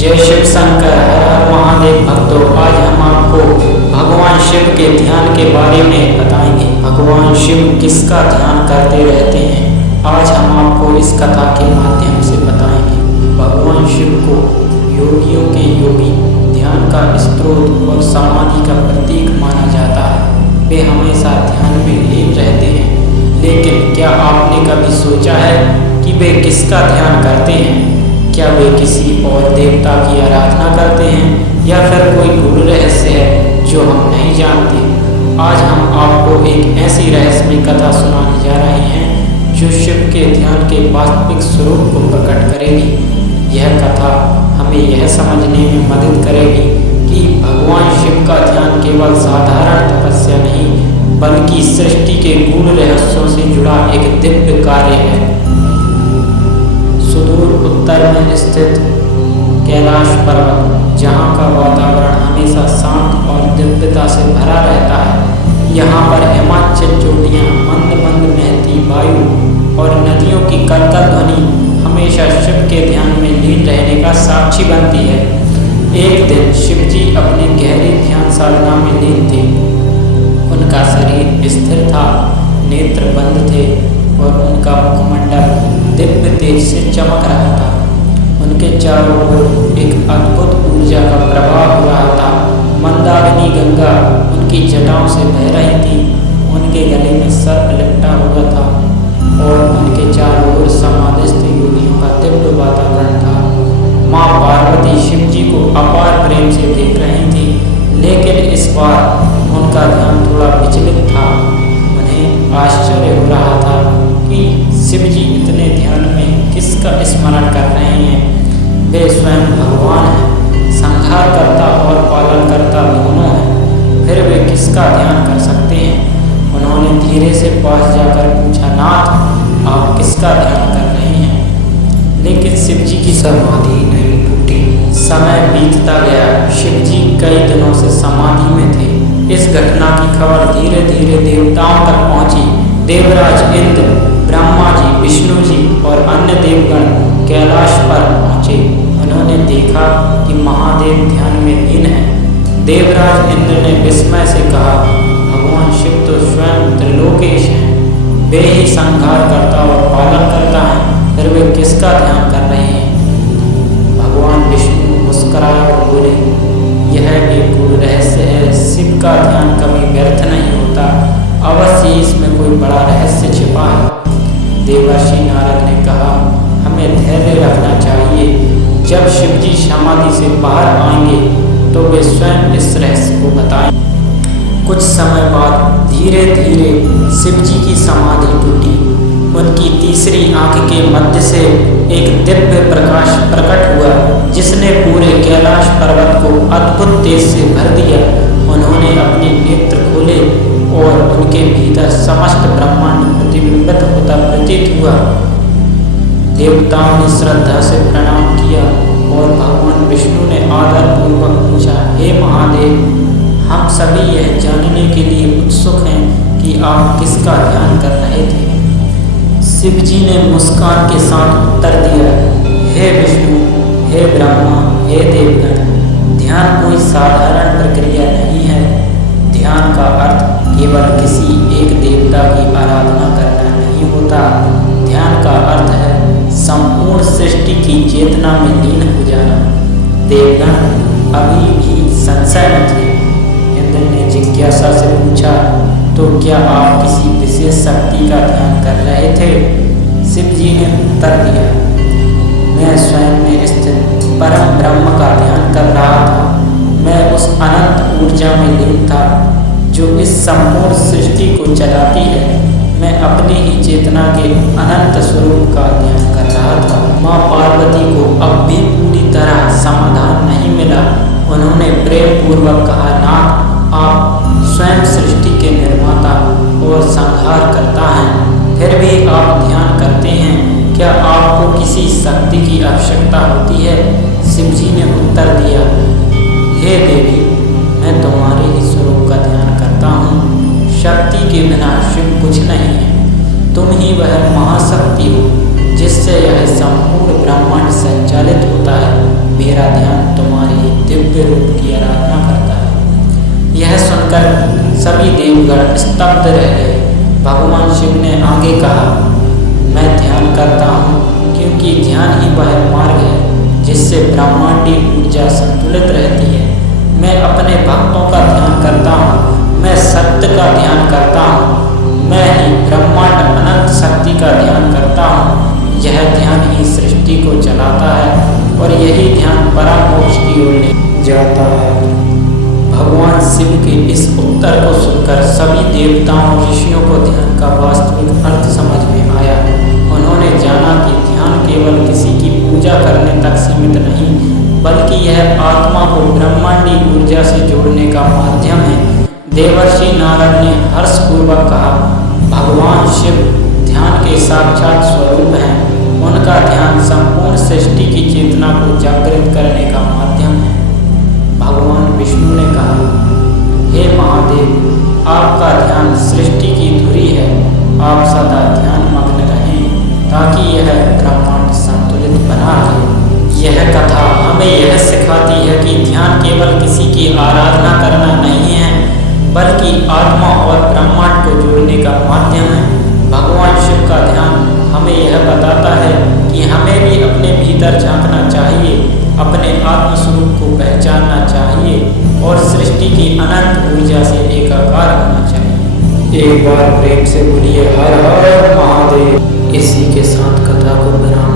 जय शिव शंकर, हर हर महादेव भक्तों। आज हम आपको भगवान शिव के ध्यान के बारे में बताएंगे। भगवान शिव किसका ध्यान करते रहते हैं, आज हम आपको इस कथा के माध्यम से बताएंगे। भगवान शिव को योगियों के योगी, ध्यान का स्रोत और समाधि का प्रतीक माना जाता है। वे हमेशा ध्यान में लीन रहते हैं, लेकिन क्या आपने कभी सोचा है कि वे किसका ध्यान करते हैं? क्या वे किसी और देवता की आराधना करते हैं या फिर कोई गूढ़ रहस्य है जो हम नहीं जानते? आज हम आपको एक ऐसी रहस्यमय कथा सुनाने जा रहे हैं जो शिव के ध्यान के वास्तविक स्वरूप को प्रकट करेगी। यह कथा हमें यह समझने में मदद करेगी कि भगवान शिव का ध्यान केवल साधारण तपस्या नहीं, बल्कि सृष्टि के गूढ़ रहस्यों से जुड़ा एक दिव्य कार्य है। सुदूर उत्तर में स्थित कैलाश पर्वत, जहाँ का वातावरण हमेशा शांत और दिव्यता से भरा रहता है। यहाँ पर हिमाचल चोटियाँ, मंद मंद बहती वायु और नदियों की करकल ध्वनि हमेशा शिव के ध्यान में लीन रहने का साक्षी बनती है। एक दिन शिव जी अपने गहरी ध्यान साधना में लीन थे। उनका शरीर स्थिर था, नेत्र बंद थे और उनका मुखमंडल दिव्य तेज से चमक रहा था। उनके चारों ओर एक अद्भुत ऊर्जा का प्रभाव हो रहा था। मंदाकिनी गंगा उनकी जटाओं से बह रही थी। उनके गले में सर्प लिपटा हुआ था और उनके चारों ओर समाधिस्थ योगियों का दिव्य वातावरण था। माँ पार्वती शिव जी को अपार प्रेम से देख रही थी, लेकिन इस बार उनका ध्यान थोड़ा विचलित था। उन्हें आश्चर्य हो रहा था कि शिव जी इतने ध्यान में किसका स्मरण कर रहे हैं। वे स्वयं भगवान हैं, संहारकर्ता और पालनकर्ता दोनों हैं, फिर वे किसका ध्यान कर सकते हैं? उन्होंने धीरे से पास जाकर पूछा, नाथ, आप किसका ध्यान कर रहे हैं? लेकिन शिव जी की समाधि नहीं टूटी। समय बीतता गया। शिव जी कई दिनों से समाधि में थे। इस घटना की खबर धीरे धीरे देवताओं तक पहुंची। देवराज इंद्र, ब्रह्मा जी, विष्णु जी और अन्य देवगण कैलाश पर पहुंचे। उन्होंने देखा कि महादेव ध्यान में लीन है। देवराज इंद्र ने विस्मय से कहा, भगवान शिव तो स्वयं त्रिलोकेश हैं, वे ही संहार करता और पालन करता है, फिर वे किसका ध्यान कर रहे हैं? भगवान विष्णु मुस्कुराए और बोले, यह एक गूढ़ रहस्य है। शिव का ध्यान कभी व्यर्थ नहीं होता, अवश्य इसमें कोई बड़ा रहस्य छिपा है। देवर्षि नारद ने कहा, हमें धैर्य रखना चाहिए। जब शिव जी समाधि से बाहर आएंगे तो वे स्वयं इस रहस्य को बताएं। कुछ समय बाद धीरे धीरे शिव जी की समाधि टूटी। उनकी तीसरी आंख के मध्य से एक दिव्य प्रकाश प्रकट हुआ, जिसने पूरे कैलाश पर्वत को अद्भुत तेज से भर दिया। उन्होंने अपने नेत्र खोले और उनके भीतर समस्त ब्रह्मांड प्रतिबिंबित होता प्रतीत हुआ। देवताओं ने श्रद्धा से प्रणाम किया और भगवान विष्णु ने आदर पूर्वक पूछा, हे महादेव, हम सभी यह जानने के लिए उत्सुक हैं कि आप किसका ध्यान कर रहे थे? शिव जी ने मुस्कान के साथ उत्तर दिया, हे विष्णु, हे ब्रह्मा, हे देवगण, ध्यान कोई साधारण प्रक्रिया नहीं है। ध्यान का अर्थ केवल किसी एक देवता की आराधना करना नहीं होता। ध्यान का अर्थ है संपूर्ण सृष्टि की चेतना में लीन हो जाना। देवगण अभी भी संशय में थे। इंद्र ने जिज्ञासा से पूछा, तो क्या आप किसी विशेष शक्ति का ध्यान कर रहे थे? शिव जी ने उत्तर दिया, मैं स्वयं में स्थित परम ब्रह्म का ध्यान कर रहा था। मैं उस अनंत ऊर्जा में लीन था जो इस संपूर्ण सृष्टि को चलाती है। मैं अपनी ही चेतना के अनंत स्वरूप का ध्यान कर रहा था। माँ पार्वती को अब भी पूरी तरह समाधान नहीं मिला। उन्होंने प्रेम पूर्वक कहा, नाथ, आप स्वयं सृष्टि के निर्माता और संहार करता हैं, फिर भी आप ध्यान करते हैं। क्या आपको किसी शक्ति की आवश्यकता होती है? शिव जी ने उत्तर दिया, हे देवी, मैं तुम्हारे ही स्वरूप का ध्यान करता हूँ। शक्ति के बिना शिव कुछ नहीं है। तुम ही वह महाशक्ति हो जिससे यह संपूर्ण ब्रह्मांड संचालित सभी देवगण स्तब्ध रह गए। भगवान शिव ने आगे कहा, मैं ध्यान करता हूँ क्योंकि ध्यान ही वह मार्ग है जिससे ब्रह्मांडी ऊर्जा संतुलित रहती है। मैं अपने भक्तों का ध्यान करता हूँ, मैं सत्य का ध्यान करता हूँ, मैं ही ब्रह्मांड अनंत शक्ति का ध्यान करता हूँ। यह ध्यान ही सृष्टि को चलाता है और यही ध्यान परम मोक्ष की ओर ले जाता है। भगवान शिव के इस उत्तर को सुनकर सभी देवताओं और ऋषियों को ध्यान का वास्तविक अर्थ समझ में आया। उन्होंने जाना कि ध्यान केवल किसी की पूजा करने तक सीमित नहीं, बल्कि यह आत्मा को ब्रह्मांडी ऊर्जा से जोड़ने का माध्यम है। देवर्षि नारद ने हर्षपूर्वक कहा, भगवान शिव ध्यान के साक्षात स्वरूप हैं। उनका ध्यान संपूर्ण सृष्टि की चेतना को जागृत करने का माध्यम है। भगवान विष्णु ने कहा, हे महादेव, आपका ध्यान सृष्टि की धुरी है। आप सदा ध्यान मग्न रहें ताकि यह ब्रह्मांड संतुलित बना रहे। यह कथा हमें यह सिखाती है कि ध्यान केवल किसी की आराधना करना नहीं है, बल्कि आत्मा और ब्रह्मांड को जोड़ने का माध्यम है। भगवान शिव का ध्यान हमें यह बताता है कि हमें भी अपने भीतर झांकना चाहिए, अपने आत्मस्वरूप को पहचानना चाहिए और सृष्टि की अनंत ऊर्जा से एकाकार होना चाहिए। एक बार प्रेम से बोलिए हर हर महादेव। इसी के साथ कथा को विराम